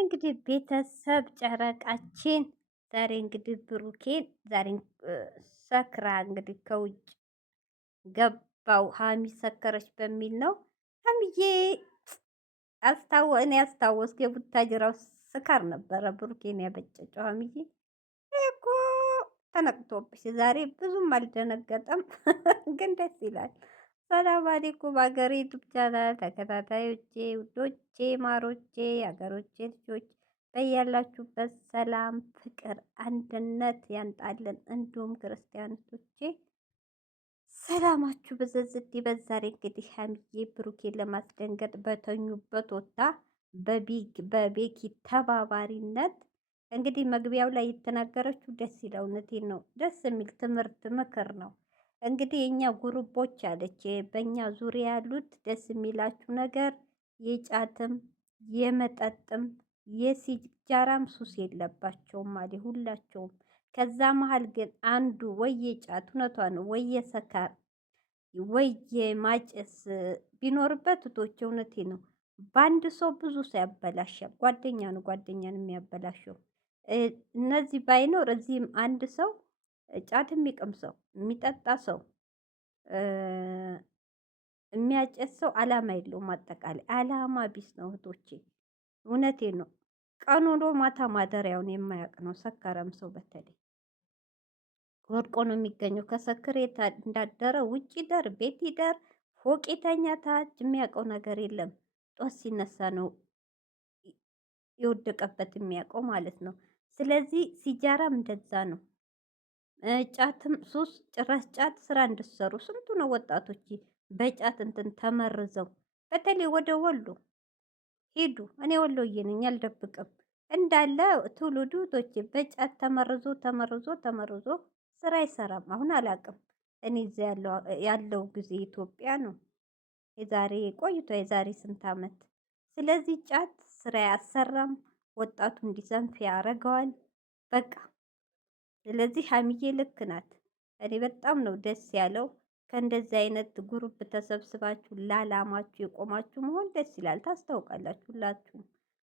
እንግዲህ ቤተሰብ ጨረቃችን ዛሬ እንግዲህ ብሩኬን ዛሬ ሰክራ እንግዲህ ከውጭ ገባው ሀሚ ሰከረች በሚል ነው። ሀሚዬ እኔ አስታወስኩ የቡታጅራው ስካር ነበረ ብሩኬን ያበጨጨው። ሀሚዬ እኮ ተነቅቶብሽ ዛሬ ብዙም አልደነገጠም፣ ግን ደስ ይላል። ሰላም አለይኩም ሀገሬ ዩቱብ ቻናል ተከታታዮቼ፣ ውዶቼ፣ ማሮቼ፣ የሀገሮቼ ልጆች በያላችሁበት ሰላም፣ ፍቅር፣ አንድነት ያንጣልን። እንዲሁም ክርስቲያኖቼ ሰላማችሁ በዘዝት ይበዛል። እንግዲህ ሀሚዬ ብሩኬን ለማስደንገጥ በተኙበት ወጣ በቤኪ ተባባሪነት እንግዲህ መግቢያው ላይ የተናገረችው ደስ ይላል። እውነቴን ነው። ደስ የሚል ትምህርት ምክር ነው። እንግዲህ የኛ ጉሩቦች አለች በእኛ ዙሪያ ያሉት ደስ የሚላችሁ ነገር የጫትም የመጠጥም የሲጃራም ሱስ የለባቸውም አለ ሁላቸውም። ከዛ መሀል ግን አንዱ ወየ ጫት እውነቷ ነው ወየ ሰካር ወየ ማጨስ ቢኖርበት እህቶቼ እውነቴ ነው። በአንድ ሰው ብዙ ሰው ያበላሻል። ጓደኛ ነው ጓደኛን የሚያበላሸው። እነዚህ ባይኖር እዚህም አንድ ሰው ጫት የሚቅም ሰው የሚጠጣ ሰው የሚያጨስ ሰው አላማ የለውም። አጠቃላይ አላማ ቢስ ነው እህቶቼ፣ እውነቴን ነው። ቀን ውሎ ማታ ማደሪያውን የማያውቅ ነው ሰከረም ሰው በተለይ ወድቆ ነው የሚገኘው። ከሰክር እንዳደረ ውጭ ይደር ቤት ይደር ፎቅ የተኛ ታች የሚያውቀው ነገር የለም። ጧት ሲነሳ ነው የወደቀበት የሚያውቀው ማለት ነው። ስለዚህ ሲጃራም እንደዛ ነው። ጫትም ሱስ ጭራሽ ጫት ስራ እንድትሰሩ ስንቱ ነው ወጣቶች በጫት እንትን ተመርዘው። በተለይ ወደ ወሎ ሂዱ። እኔ ወሎዬ ነኝ አልደብቅም። እንዳለ ትውልዱ ቶቼ በጫት ተመርዞ ተመርዞ ተመርዞ ስራ አይሰራም። አሁን አላውቅም። እኔ እዚያ ያለው ጊዜ ኢትዮጵያ ነው። የዛሬ ቆይቶ የዛሬ ስንት አመት። ስለዚህ ጫት ስራ አያሰራም። ወጣቱ እንዲሰንፍ ያደርገዋል። በቃ ስለዚህ ሀሚዬ ልክ ናት። እኔ በጣም ነው ደስ ያለው። ከእንደዚህ አይነት ግሩፕ ተሰብስባችሁ ለአላማችሁ የቆማችሁ መሆን ደስ ይላል። ታስታውቃላችሁ። ሁላችሁም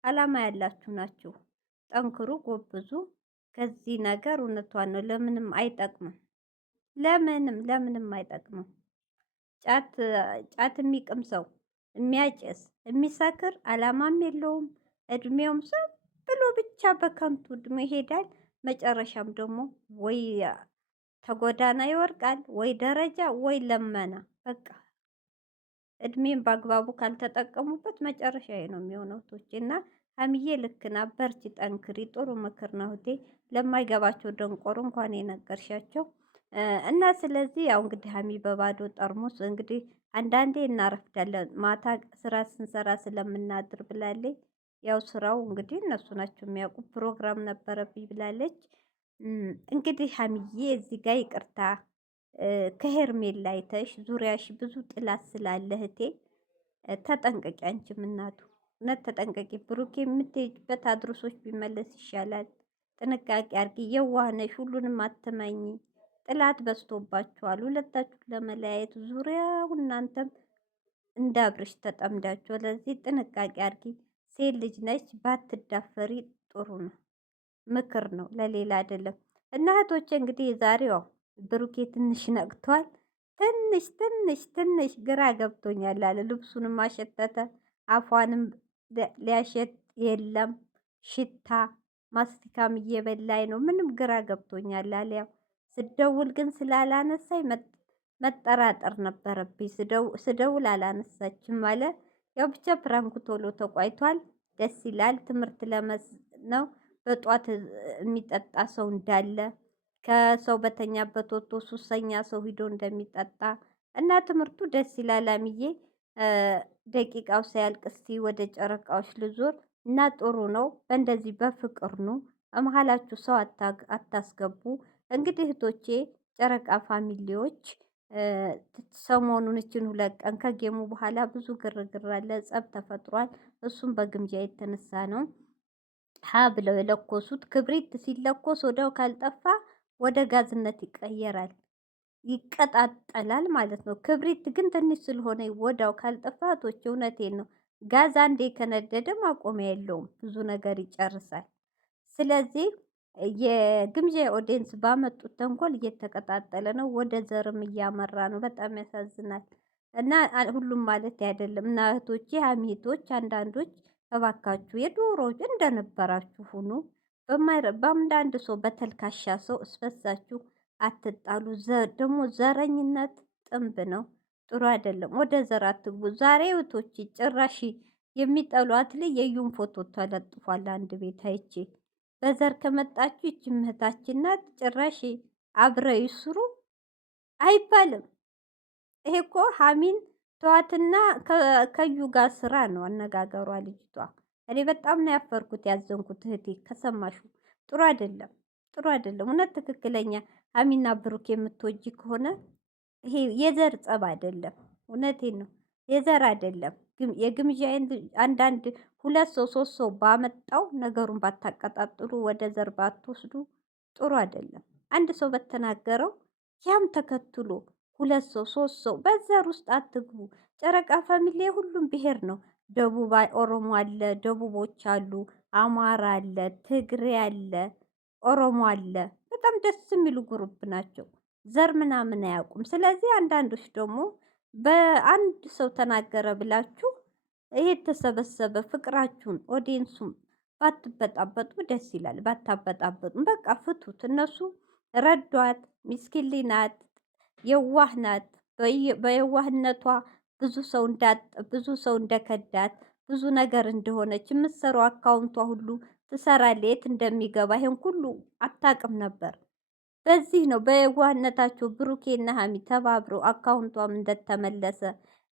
አላማ ያላችሁ ናችሁ። ጠንክሩ፣ ጎብዙ። ከዚህ ነገር እውነቷን ነው። ለምንም አይጠቅምም። ለምንም አይጠቅምም። ጫት የሚቅም ሰው የሚያጨስ የሚሰክር አላማም የለውም። እድሜውም ዝም ብሎ ብቻ በከንቱ እድሜ ይሄዳል። መጨረሻም ደግሞ ወይ ተጎዳና ይወርቃል፣ ወይ ደረጃ፣ ወይ ለመና። በቃ እድሜን በአግባቡ ካልተጠቀሙበት መጨረሻ ነው የሚሆነው። ቶቼ እና ሀሚዬ ልክና በርቺ፣ ጠንክሪ። ጥሩ ምክር ነው እህቴ። ለማይገባቸው ደንቆሮ እንኳን የነገርሻቸው እና ስለዚህ ያው እንግዲህ ሀሚ በባዶ ጠርሙስ እንግዲህ አንዳንዴ እናረፍዳለን ማታ ስራ ስንሰራ ስለምናድር ብላለች። ያው ስራው እንግዲህ እነሱ ናቸው የሚያውቁ። ፕሮግራም ነበረብኝ ብላለች። እንግዲህ ሀሚዬ እዚህ ጋር ይቅርታ ከሄርሜላ አይተሽ ዙሪያሽ ብዙ ጥላት ስላለ እህቴ ተጠንቀቂ። አንቺም እናቱ እውነት ተጠንቀቂ። ብሩኬ የምትሄጅበት አድርሶች ቢመለስ ይሻላል። ጥንቃቄ አርጊ። የዋህነሽ ሁሉንም አትመኝ። ጥላት በዝቶባችኋል። ሁለታችሁ ለመለያየት ዙሪያው እናንተም እንዳብርሽ ተጠምዳችሁ። ለዚህ ጥንቃቄ አርጊ። ሴት ልጅ ነች፣ ባትዳፈሪ ጥሩ ነው። ምክር ነው፣ ለሌላ አይደለም። እና እህቶቼ እንግዲህ የዛሬው ብሩኬ ትንሽ ነቅቷል። ትንሽ ግራ ገብቶኛል አለ። ልብሱንም አሸተተ፣ አፏንም ሊያሸት የለም ሽታ ማስቲካም እየበላይ ነው። ምንም ግራ ገብቶኛል አለ። ያው ስደውል ግን ስላላነሳኝ መጠራጠር ነበረብኝ። ስደውል አላነሳችም አለ። ያው ብቻ ፕራንኩ ቶሎ ተቋይቷል። ደስ ይላል። ትምህርት ነው። በጧት የሚጠጣ ሰው እንዳለ ከሰው በተኛበት ወጥቶ ሱሰኛ ሰው ሂዶ እንደሚጠጣ እና ትምህርቱ ደስ ይላል። አሚዬ ደቂቃው ሳያልቅ እስቲ ወደ ጨረቃዎች ልዞር እና ጥሩ ነው። በእንደዚህ በፍቅር ነው መሀላችሁ ሰው አታስገቡ። እንግዲህ እህቶቼ ጨረቃ ፋሚሊዎች ሰሞኑን እችን 2 ቀን ከጌሙ በኋላ ብዙ ግርግር አለ፣ ጸብ ተፈጥሯል። እሱም በግምጃ የተነሳ ነው። ሀ ብለው የለኮሱት ክብሪት ሲለኮስ ወዲያው ካልጠፋ ወደ ጋዝነት ይቀየራል፣ ይቀጣጠላል ማለት ነው። ክብሪት ግን ትንሽ ስለሆነ ወዲያው ካልጠፋ እህቶቼ እውነቴን ነው ጋዝ አንዴ ከነደደ ማቆሚያ የለውም፣ ብዙ ነገር ይጨርሳል። ስለዚህ የግምዣ ኦዲየንስ ባመጡት ተንኮል እየተቀጣጠለ ነው፣ ወደ ዘርም እያመራ ነው። በጣም ያሳዝናል። እና ሁሉም ማለት አይደለም እና እህቶቼ፣ ሀሚቶች፣ አንዳንዶች እባካችሁ የዶሮዎች እንደነበራችሁ ሁኑ። በአንዳንድ ሰው በተልካሻ ሰው እስበሳችሁ አትጣሉ። ደግሞ ዘረኝነት ጥንብ ነው፣ ጥሩ አይደለም። ወደ ዘር አትግቡ። ዛሬ እህቶቼ ጭራሽ የሚጠሏት ልጅ የዩን ፎቶ ተለጥፏል አንድ ቤት አይቼ። በዘር ከመጣችሁ ይቺ እህታችን ናት፣ ጭራሽ አብረው ይስሩ አይባልም። ይሄ እኮ ሀሚን ተዋትና ከዩ ጋር ስራ ነው አነጋገሯ ልጅቷ። እኔ በጣም ነው ያፈርኩት ያዘንኩት። እህቴ ከሰማሹ ጥሩ አይደለም፣ ጥሩ አይደለም። እውነት ትክክለኛ ሀሚና ብሩክ የምትወጂ ከሆነ ይሄ የዘር ጸብ አይደለም። እውነቴን ነው፣ የዘር አይደለም። የግምዣዬን አንዳንድ ሁለት ሰው ሶስት ሰው ባመጣው ነገሩን ባታቀጣጥሉ፣ ወደ ዘር ባትወስዱ ጥሩ አይደለም። አንድ ሰው በተናገረው ያም ተከትሎ ሁለት ሰው ሶስት ሰው በዘር ውስጥ አትግቡ። ጨረቃ ፋሚሊ ሁሉም ብሄር ነው። ደቡብ ኦሮሞ አለ፣ ደቡቦች አሉ፣ አማራ አለ፣ ትግሬ አለ፣ ኦሮሞ አለ። በጣም ደስ የሚሉ ግሩፕ ናቸው። ዘር ምናምን አያውቁም። ስለዚህ አንዳንዶች ደግሞ በአንድ ሰው ተናገረ ብላችሁ ይሄ የተሰበሰበ ፍቅራችሁን ኦዲየንሱም ባትበጣበጡ ደስ ይላል። ባታበጣበጡም በቃ ፍቱት። እነሱ ረዷት። ሚስኪሊ ናት፣ የዋህ ናት። በየዋህነቷ ብዙ ሰው እንደከዳት ብዙ ነገር እንደሆነች የምትሰራው አካውንቷ ሁሉ ትሰራለች። የት እንደሚገባ ይሄን ሁሉ አታውቅም ነበር። በዚህ ነው በየዋህነታቸው ብሩኬና ሀሚ ተባብረው አካውንቷም እንደተመለሰ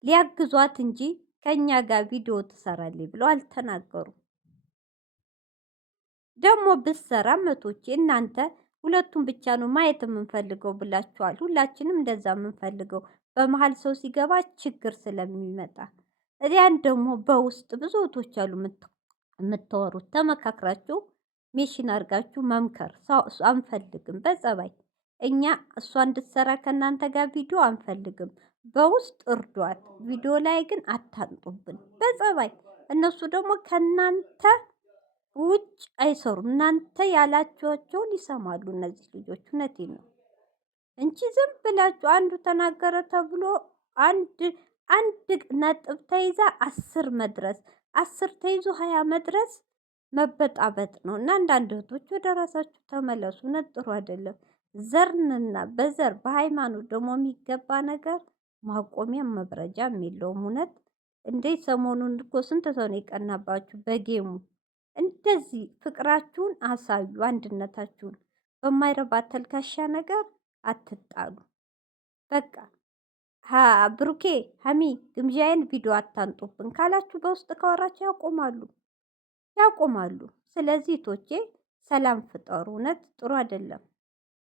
ሊያግዟት እንጂ ከኛ ጋር ቪዲዮ ትሰራለች ብለው አልተናገሩም። ደግሞ ብትሰራ መቶቼ እናንተ ሁለቱም ብቻ ነው ማየት የምንፈልገው ብላችኋል። ሁላችንም እንደዛ የምንፈልገው በመሀል ሰው ሲገባ ችግር ስለሚመጣ እዚያን ደግሞ በውስጥ ብዙ እህቶች አሉ የምታወሩት ተመካክራችሁ ሜሽን አድርጋችሁ መምከር። አንፈልግም በጸባይ እኛ እሷ እንድትሰራ ከእናንተ ጋር ቪዲዮ አንፈልግም። በውስጥ እርዷት፣ ቪዲዮ ላይ ግን አታንጡብን በጸባይ። እነሱ ደግሞ ከእናንተ ውጭ አይሰሩም። እናንተ ያላችኋቸውን ይሰማሉ እነዚህ ልጆች። እውነቴን ነው እንጂ ዝም ብላችሁ አንዱ ተናገረ ተብሎ አንድ ነጥብ ተይዛ 10 መድረስ 10 ተይዞ 20 መድረስ መበጣበጥ ነው። እና አንዳንድ እህቶች ወደ ራሳችሁ ተመለሱ። እውነት ጥሩ አይደለም። ዘርንና በዘር በሃይማኖት ደግሞ የሚገባ ነገር ማቆሚያ መብረጃም የለውም። እውነት እንዴ ሰሞኑን እኮ ስንት ሰው ነው የቀናባችሁ በጌሙ። እንደዚህ ፍቅራችሁን አሳዩ፣ አንድነታችሁን። በማይረባ ተልካሻ ነገር አትጣሉ። በቃ ብሩኬ ሀሚ ግምዣዬን ቪዲዮ አታንጡብን ካላችሁ በውስጥ ካወራችሁ ያቆማሉ። ስለዚህ ቶቼ ሰላም ፍጠሩ። እውነት ጥሩ አይደለም።